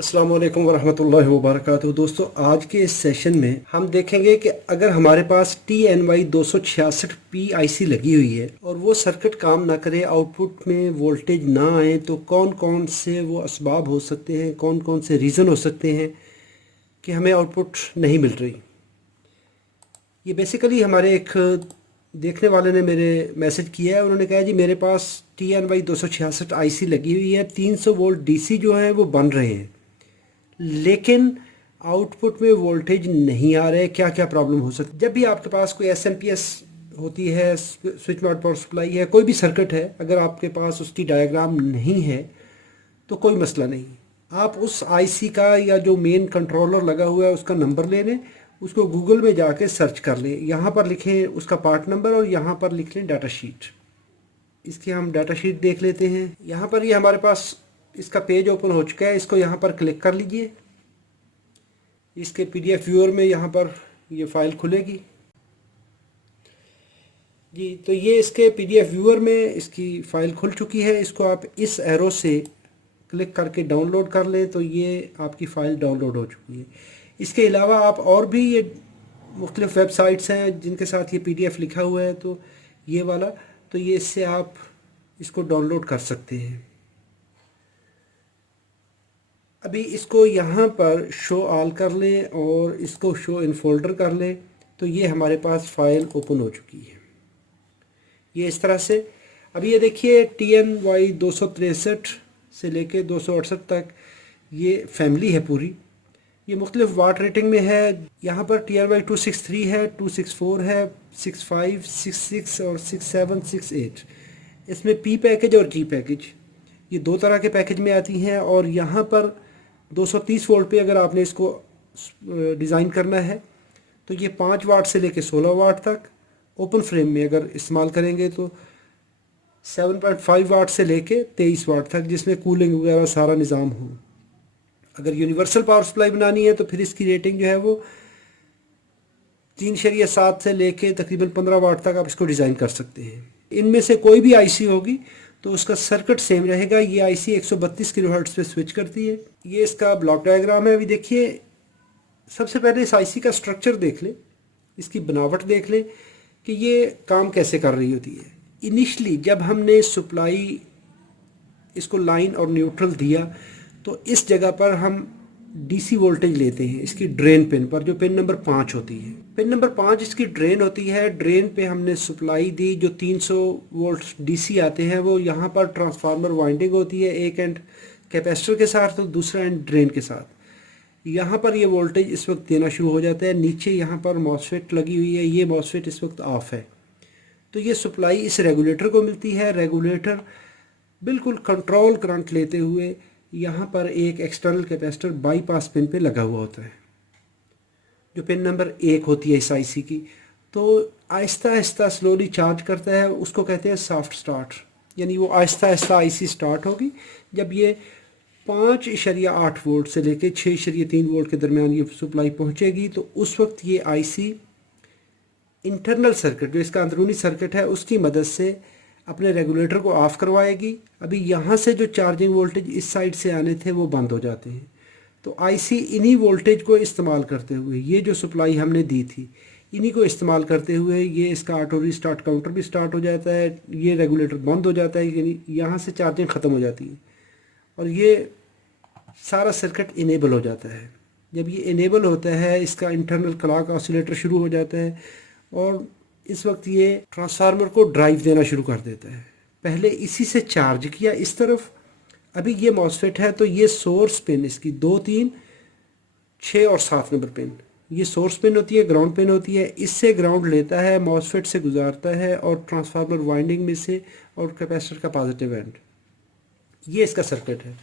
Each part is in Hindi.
अस्सलाम वालेकुम वरहमतुल्लाहि वबरकातुहू। दोस्तों, आज के इस सेशन में हम देखेंगे कि अगर हमारे पास TNY 266P लगी हुई है और वो सर्किट काम ना करे, आउटपुट में वोल्टेज ना आए, तो कौन कौन से वो असबाब हो सकते हैं, कौन कौन से रीज़न हो सकते हैं कि हमें आउटपुट नहीं मिल रही। ये बेसिकली हमारे एक देखने वाले ने मेरे मैसेज किया है। उन्होंने कहा जी मेरे पास TNY 266 IC लगी हुई है, 300 वोल्ट DC जो है वो बन रहे हैं, लेकिन आउटपुट में वोल्टेज नहीं आ रहे। क्या क्या प्रॉब्लम हो सकती है? जब भी आपके पास कोई SMP होती है, स्विच मोड पावर सप्लाई है, कोई भी सर्किट है, अगर आपके पास उसकी डायग्राम नहीं है तो कोई मसला नहीं। आप उस IC का या जो मेन कंट्रोलर लगा हुआ है उसका नंबर ले लें, उसको गूगल में जाके सर्च कर लें, यहाँ पर लिखें उसका पार्ट नंबर और यहाँ पर लिख लें डाटा शीट। इसकी हम डाटा शीट देख लेते हैं। यहाँ पर ये हमारे पास इसका पेज ओपन हो चुका है। इसको यहाँ पर क्लिक कर लीजिए। इसके PDF व्यूअर में यहाँ पर ये फ़ाइल खुलेगी जी। तो ये इसके PDF व्यूअर में इसकी फ़ाइल खुल चुकी है। इसको आप इस एरो से क्लिक करके डाउनलोड कर लें तो ये आपकी फ़ाइल डाउनलोड हो चुकी है। इसके अलावा आप और भी ये मुख्तलिफ़ वेबसाइट्स हैं जिनके साथ ये PDF लिखा हुआ है, तो ये वाला, तो ये इससे आप इसको डाउनलोड कर सकते हैं। अभी इसको यहाँ पर शो ऑल कर लें और इसको शो इन फोल्डर कर लें तो ये हमारे पास फ़ाइल ओपन हो चुकी है। ये इस तरह से। अभी ये देखिए TNY 263 से लेके 268 तक ये फैमिली है पूरी। ये मुख्तलिफ वाट रेटिंग में है। यहाँ पर TNY 263 है, 264 है, 65, 66 और 67, 68। इसमें P पैकेज और G पैकेज, ये दो तरह के पैकेज में आती हैं। और यहाँ पर 230 वोल्ट पे अगर आपने इसको डिज़ाइन करना है तो ये 5 वाट से लेके 16 वाट तक, ओपन फ्रेम में अगर इस्तेमाल करेंगे तो 7.5 वाट से लेके 23 वाट तक, जिसमें कूलिंग वगैरह सारा निज़ाम हो। अगर यूनिवर्सल पावर सप्लाई बनानी है तो फिर इसकी रेटिंग जो है वो 3.7 से लेके तकरीबन 15 वाट तक आप इसको डिज़ाइन कर सकते हैं। इनमें से कोई भी IC होगी तो उसका सर्किट सेम रहेगा। ये IC 132 किलोहर्ट्ज़ पे स्विच करती है। ये इसका ब्लॉक डायग्राम है। अभी देखिए, सबसे पहले इस IC का स्ट्रक्चर देख लें, इसकी बनावट देख लें कि ये काम कैसे कर रही होती है। इनिशली जब हमने सप्लाई इसको लाइन और न्यूट्रल दिया तो इस जगह पर हम DC वोल्टेज लेते हैं इसकी ड्रेन पिन पर, जो पिन नंबर 5 होती है। पिन नंबर 5 इसकी ड्रेन होती है। ड्रेन पे हमने सप्लाई दी। जो 300 वोल्ट DC आते हैं वो यहाँ पर ट्रांसफार्मर वाइंडिंग होती है, एक एंड कैपेसिटर के साथ तो दूसरा एंड ड्रेन के साथ। यहाँ पर ये वोल्टेज इस वक्त देना शुरू हो जाता है। नीचे यहाँ पर MOSFET लगी हुई है। ये MOSFET इस वक्त ऑफ है। तो ये सप्लाई इस रेगुलेटर को मिलती है। रेगुलेटर बिल्कुल कंट्रोल करंट लेते हुए यहाँ पर एक एक्सटर्नल कैपेसिटर बाईपास पिन पे लगा हुआ होता है, जो पिन नंबर 1 होती है इस IC की। तो आहिस्ता आहिस्ता स्लोली चार्ज करता है, उसको कहते हैं सॉफ्ट स्टार्ट। यानी वो आहिस्ता आहिस्ता IC स्टार्ट होगी। जब ये 5.8 वोल्ट से लेके 6.3 वोल्ट के दरमियान ये सप्लाई पहुँचेगी तो उस वक्त ये IC इंटरनल सर्किट, जो इसका अंदरूनी सर्किट है, उसकी मदद से अपने रेगुलेटर को ऑफ़ करवाएगी। अभी यहाँ से जो चार्जिंग वोल्टेज इस साइड से आने थे वो बंद हो जाते हैं। तो IC इन्हीं वोल्टेज को इस्तेमाल करते हुए, ये जो सप्लाई हमने दी थी, इन्हीं को इस्तेमाल करते हुए ये इसका ऑटो रीस्टार्ट काउंटर भी स्टार्ट हो जाता है। ये रेगुलेटर बंद हो जाता है, यानी यहाँ से चार्जिंग ख़त्म हो जाती है और ये सारा सर्किट इनेबल हो जाता है। जब ये इनेबल होता है, इसका इंटरनल क्लॉक ऑसिलेटर शुरू हो जाता है और इस वक्त ये ट्रांसफार्मर को ड्राइव देना शुरू कर देता है। पहले इसी से चार्ज किया इस तरफ। अभी ये MOSFET है तो ये सोर्स पिन इसकी 2, 3, 6 और 7 नंबर पिन, ये सोर्स पिन होती है, ग्राउंड पिन होती है। इससे ग्राउंड लेता है, MOSFET से गुजारता है और ट्रांसफार्मर वाइंडिंग में से और कैपेसिटर का पॉजिटिव एंड। ये इसका सर्किट है।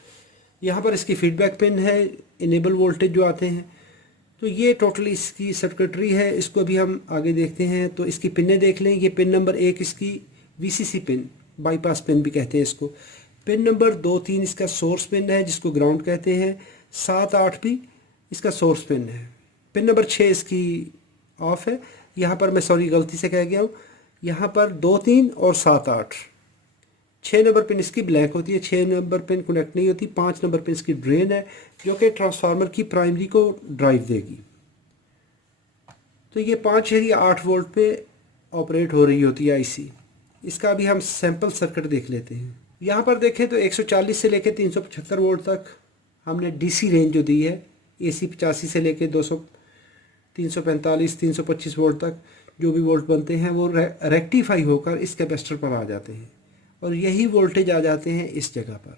यहाँ पर इसकी फीडबैक पिन है, इनेबल वोल्टेज जो आते हैं। तो ये टोटली इसकी सर्किटरी है। इसको भी हम आगे देखते हैं। तो इसकी पिनें देख लें। ये पिन नंबर 1 इसकी VCC पिन, बाईपास पिन भी कहते हैं इसको। पिन नंबर 2, 3 इसका सोर्स पिन है जिसको ग्राउंड कहते हैं। 7, 8 भी इसका सोर्स पिन है। पिन नंबर 6 इसकी ऑफ है। यहाँ पर मैं सॉरी गलती से कह गया हूँ, यहाँ पर 2, 3 और 7, 8 6 नंबर पिन इसकी ब्लैक होती है, 6 नंबर पिन कनेक्ट नहीं होती, 5 नंबर पिन इसकी ड्रेन है जो कि ट्रांसफार्मर की प्राइमरी को ड्राइव देगी। तो ये 5 या 8 वोल्ट पे ऑपरेट हो रही होती है आईसी। इसका अभी हम सैंपल सर्किट देख लेते हैं। यहाँ पर देखें तो 140 से लेकर 375 वोल्ट तक हमने डीसी रेंज जो दी है, एसी 85 से लेकर 200 345 325 वोल्ट तक जो भी वोल्ट बनते हैं वो रेक्टिफाई होकर इस कैपेसिटर पर आ जाते हैं और यही वोल्टेज आ जाते हैं इस जगह पर।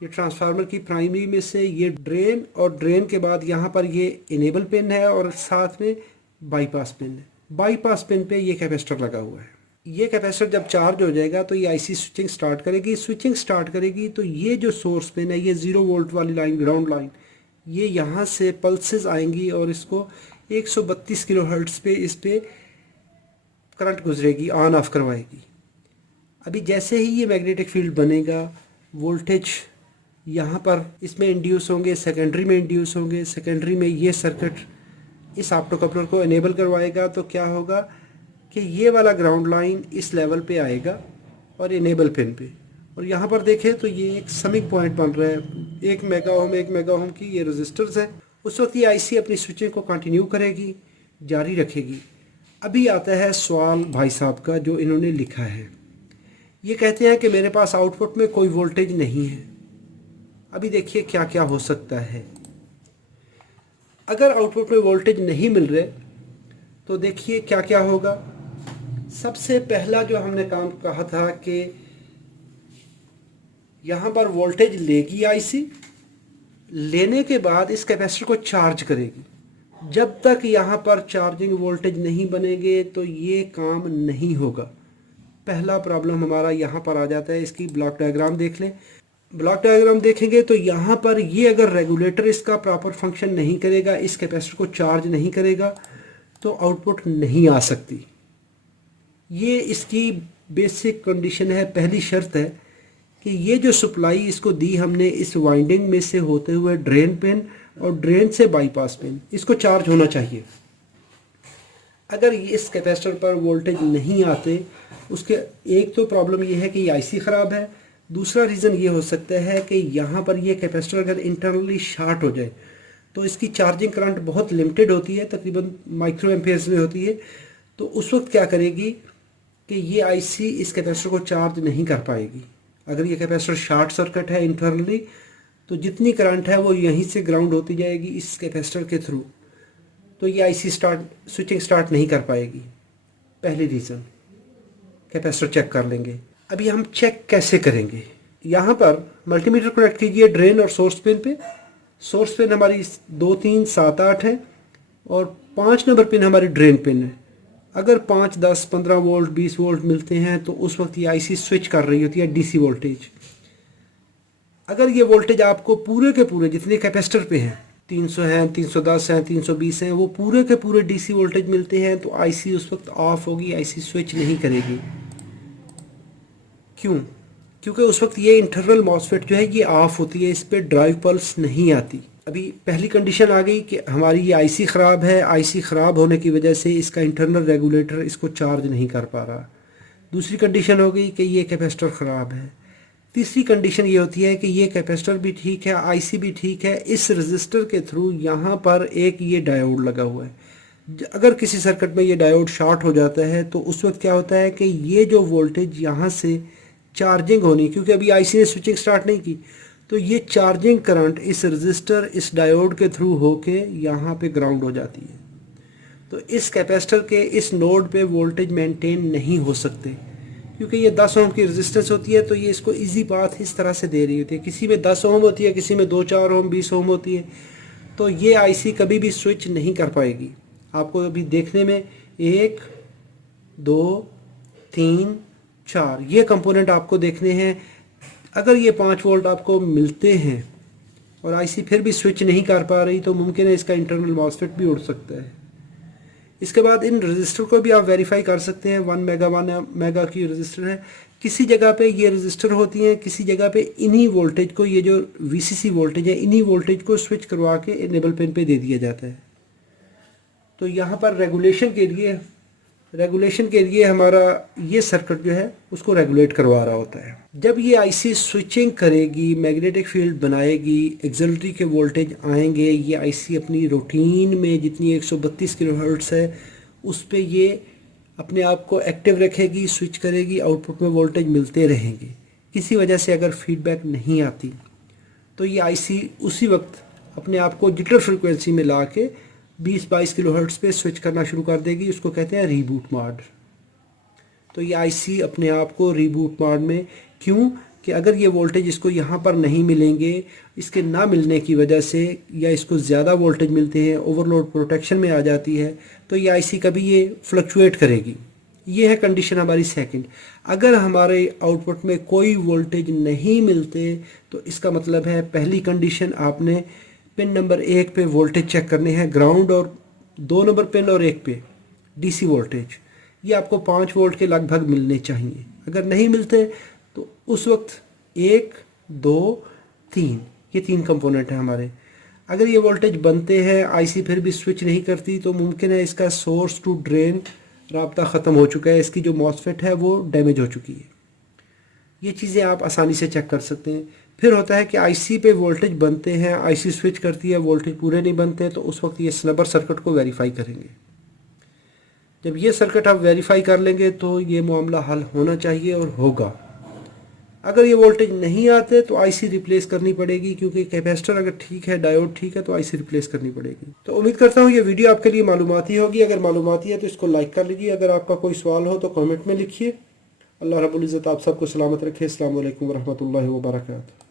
ये ट्रांसफार्मर की प्राइमरी में से ये ड्रेन, और ड्रेन के बाद यहाँ पर ये इनेबल पिन है और साथ में बाईपास पिन है। बाईपास पिन पे ये कैपेसिटर लगा हुआ है। ये कैपेसिटर जब चार्ज हो जाएगा तो ये आईसी स्विचिंग स्टार्ट करेगी। स्विचिंग स्टार्ट करेगी तो ये जो सोर्स पिन है, ये 0 वोल्ट वाली लाइन, ग्राउंड लाइन, ये यहाँ से पल्सेस आएंगी और इसको 132 किलो हर्ट्ज़ पे इस पे करंट गुजरेगी, ऑन ऑफ करवाएगी। अभी जैसे ही ये मैग्नेटिक फील्ड बनेगा, वोल्टेज यहाँ पर इसमें इंड्यूस होंगे, सेकेंडरी में इंड्यूस होंगे। सेकेंडरी में ये सर्किट इस ऑप्टोकपलर को इनेबल करवाएगा तो क्या होगा कि ये वाला ग्राउंड लाइन इस लेवल पे आएगा और इनेबल पिन पे, और यहाँ पर देखें तो ये एक समिंग पॉइंट बन रहा है। 1 मेगा ओम की ये रजिस्टर्स है। उस वक्त ये आईसी अपनी स्विचिंग को कंटिन्यू करेगी, जारी रखेगी। अभी आता है सवाल भाई साहब का जो इन्होंने लिखा है। ये कहते हैं कि मेरे पास आउटपुट में कोई वोल्टेज नहीं है। अभी देखिए क्या क्या हो सकता है। अगर आउटपुट में वोल्टेज नहीं मिल रहे तो देखिए क्या क्या होगा। सबसे पहला जो हमने काम कहा था कि यहाँ पर वोल्टेज लेगी आईसी, लेने के बाद इस कैपेसिटर को चार्ज करेगी। जब तक यहाँ पर चार्जिंग वोल्टेज नहीं बनेंगे तो ये काम नहीं होगा। पहला प्रॉब्लम हमारा यहाँ पर आ जाता है। इसकी ब्लॉक डायग्राम देख लें। ब्लॉक डायग्राम देखेंगे तो यहाँ पर ये अगर रेगुलेटर इसका प्रॉपर फंक्शन नहीं करेगा, इस कैपेसिटर को चार्ज नहीं करेगा, तो आउटपुट नहीं आ सकती। ये इसकी बेसिक कंडीशन है, पहली शर्त है कि ये जो सप्लाई इसको दी हमने इस वाइंडिंग में से होते हुए ड्रेन पिन और ड्रेन से बाईपास पिन, इसको चार्ज होना चाहिए। अगर इस कैपेसिटर पर वोल्टेज नहीं आते, उसके एक तो प्रॉब्लम ये है कि ये आईसी ख़राब है। दूसरा रीज़न ये हो सकता है कि यहाँ पर ये कैपेसिटर अगर इंटरनली शार्ट हो जाए तो इसकी चार्जिंग करंट बहुत लिमिटेड होती है, तकरीबन माइक्रो एम्पेयर्स में होती है। तो उस वक्त क्या करेगी कि ये आईसी इस कैपेसिटर को चार्ज नहीं कर पाएगी। अगर ये कैपेसिटर शॉर्ट सर्किट है इंटरनली तो जितनी करंट है वो यहीं से ग्राउंड होती जाएगी इस कैपेसिटर के थ्रू, तो ये आईसी स्विचिंग स्टार्ट नहीं कर पाएगी। पहली रीज़न। कैपेसिटर चेक कर लेंगे। अभी हम चेक कैसे करेंगे। यहाँ पर मल्टीमीटर कनेक्ट कीजिए ड्रेन और सोर्स पिन पे। सोर्स पिन हमारी 2, 3, 7, 8 है और 5 नंबर पिन हमारी ड्रेन पिन है। अगर 5, 10, 15 वोल्ट, 20 वोल्ट मिलते हैं तो उस वक्त ये आईसी स्विच कर रही होती है डीसी वोल्टेज। अगर ये वोल्टेज आपको पूरे के पूरे जितने कैपेसिटर पे हैं, 300 हैं, 310 हैं, 320 हैं, वो पूरे के पूरे डीसी वोल्टेज मिलते हैं तो आईसी उस वक्त ऑफ होगी, आईसी स्विच नहीं करेगी। क्यों? क्योंकि उस वक्त ये इंटरनल मॉसफेट जो है ये ऑफ होती है, इस पर ड्राइव पल्स नहीं आती। अभी पहली कंडीशन आ गई कि हमारी ये आईसी ख़राब है। आईसी ख़राब होने की वजह से इसका इंटरनल रेगुलेटर इसको चार्ज नहीं कर पा रहा। दूसरी कंडीशन हो गई कि ये कैपेसिटर ख़राब है। तीसरी कंडीशन ये होती है कि ये कैपेसिटर भी ठीक है, आईसी भी ठीक है। इस रजिस्टर के थ्रू यहाँ पर एक ये डायोड लगा हुआ है। अगर किसी सर्किट में ये डायोड शॉर्ट हो जाता है तो उस वक्त क्या होता है कि ये जो वोल्टेज यहाँ से चार्जिंग होनी, क्योंकि अभी आईसी ने स्विचिंग स्टार्ट नहीं की, तो ये चार्जिंग करंट इस रजिस्टर, इस डायोड के थ्रू होके यहाँ पे ग्राउंड हो जाती है। तो इस कैपेसिटर के इस नोड पे वोल्टेज मेंटेन नहीं हो सकते, क्योंकि ये 10 ओम की रेजिस्टेंस होती है। तो ये इसको इजी पाथ इस तरह से दे रही होती है। किसी में 10 ओम होती है, किसी में 2, 4 ओम, 20 ओम होती है। तो ये आईसी कभी भी स्विच नहीं कर पाएगी। आपको अभी देखने में 1, 2, 3, 4 ये कंपोनेंट आपको देखने हैं। अगर ये 5 वोल्ट आपको मिलते हैं और आईसी फिर भी स्विच नहीं कर पा रही तो मुमकिन है इसका इंटरनल मॉसफेट भी उड़ सकता है। इसके बाद इन रजिस्टर को भी आप वेरीफाई कर सकते हैं। 1 मेगा की रजिस्टर है। किसी जगह पे ये रजिस्टर होती हैं, किसी जगह पे इन्हीं वोल्टेज को, ये जो वीसीसी वोल्टेज है, इन्हीं वोल्टेज को स्विच करवा के इनेबल पिन पे दे दिया जाता है। तो यहाँ पर रेगुलेशन के लिए रेगुलेशन के लिए हमारा ये सर्किट जो है उसको रेगुलेट करवा रहा होता है। जब ये आईसी स्विचिंग करेगी, मैग्नेटिक फील्ड बनाएगी, एक्सिलरी के वोल्टेज आएंगे, ये आईसी अपनी रूटीन में जितनी 132 किलोहर्ट्ज़ है उस पे ये अपने आप को एक्टिव रखेगी, स्विच करेगी, आउटपुट में वोल्टेज मिलते रहेंगे। किसी वजह से अगर फीडबैक नहीं आती तो ये आईसी उसी वक्त अपने आप को जिटर फ्रिक्वेंसी में ला के 20-22 किलोहर्ट्ज़ पे स्विच करना शुरू कर देगी। उसको कहते हैं रीबूट मोड। तो ये आईसी अपने आप को रीबूट मोड में, क्यों कि अगर ये वोल्टेज इसको यहाँ पर नहीं मिलेंगे, इसके ना मिलने की वजह से या इसको ज़्यादा वोल्टेज मिलते हैं, ओवरलोड प्रोटेक्शन में आ जाती है, तो ये आईसी कभी ये फ्लक्चुएट करेगी। ये है कंडीशन हमारी सेकंड। अगर हमारे आउटपुट में कोई वोल्टेज नहीं मिलते तो इसका मतलब है पहली कंडीशन आपने पिन नंबर 1 पे वोल्टेज चेक करने हैं, ग्राउंड और 2 नंबर पिन और 1 पे डीसी वोल्टेज, ये आपको 5 वोल्ट के लगभग मिलने चाहिए। अगर नहीं मिलते तो उस वक्त 1, 2, 3 ये 3 कंपोनेंट हैं हमारे। अगर ये वोल्टेज बनते हैं, आईसी फिर भी स्विच नहीं करती, तो मुमकिन है इसका सोर्स टू ड्रेन राब्ता ख़त्म हो चुका है, इसकी जो मॉसफेट है वो डैमेज हो चुकी है। ये चीज़ें आप आसानी से चेक कर सकते हैं। फिर होता है कि आईसी पे वोल्टेज बनते हैं, आईसी स्विच करती है, वोल्टेज पूरे नहीं बनते, तो उस वक्त ये स्नबर सर्किट को वेरीफाई करेंगे। जब ये सर्किट आप वेरीफाई कर लेंगे तो ये मामला हल होना चाहिए और होगा। अगर ये वोल्टेज नहीं आते तो आईसी रिप्लेस करनी पड़ेगी, क्योंकि कैपेसिटर अगर ठीक है, डायोड ठीक है, तो आईसी रिप्लेस करनी पड़ेगी। तो उम्मीद करता हूँ ये वीडियो आपके लिए मालूमाती होगी। अगर मालूमाती है तो इसको लाइक कर लीजिए। अगर आपका कोई सवाल हो तो कमेंट में लिखिए। अल्लाह रब्बुल इज़्ज़त आप सबको सलामत रखे। अस्सलाम वालेकुम वरहमतुल्लाहि वबरकातुहू।